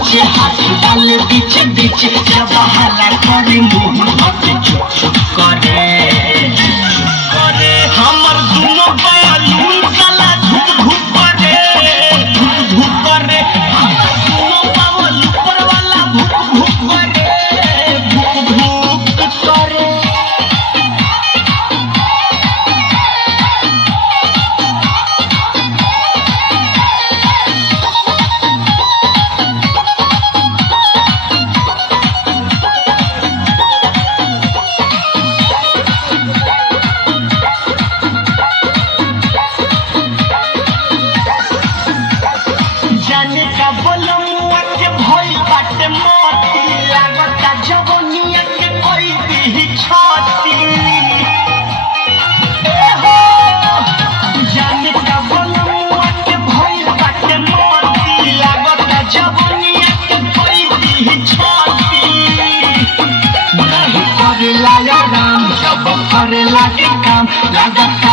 नीचे हाथ डाल बीच बीच जब हला करे मुंह हाथ चुप चुप करे हमर दोनों बैलून साला धुक धुक करे धुक धुक करे हमर दोनों बावल ऊपर वाला भुक भुक करे भुक भुक करे जाने का बोलो मुआ के भई बाटे मोती लागता जवनिया के कोई दी छाती हो जाने का बोलो मुआ के भई बाटे मोती लागता जवनिया के कोई दी छाती नहीं करे लाया राम जब करे लागे काम लागता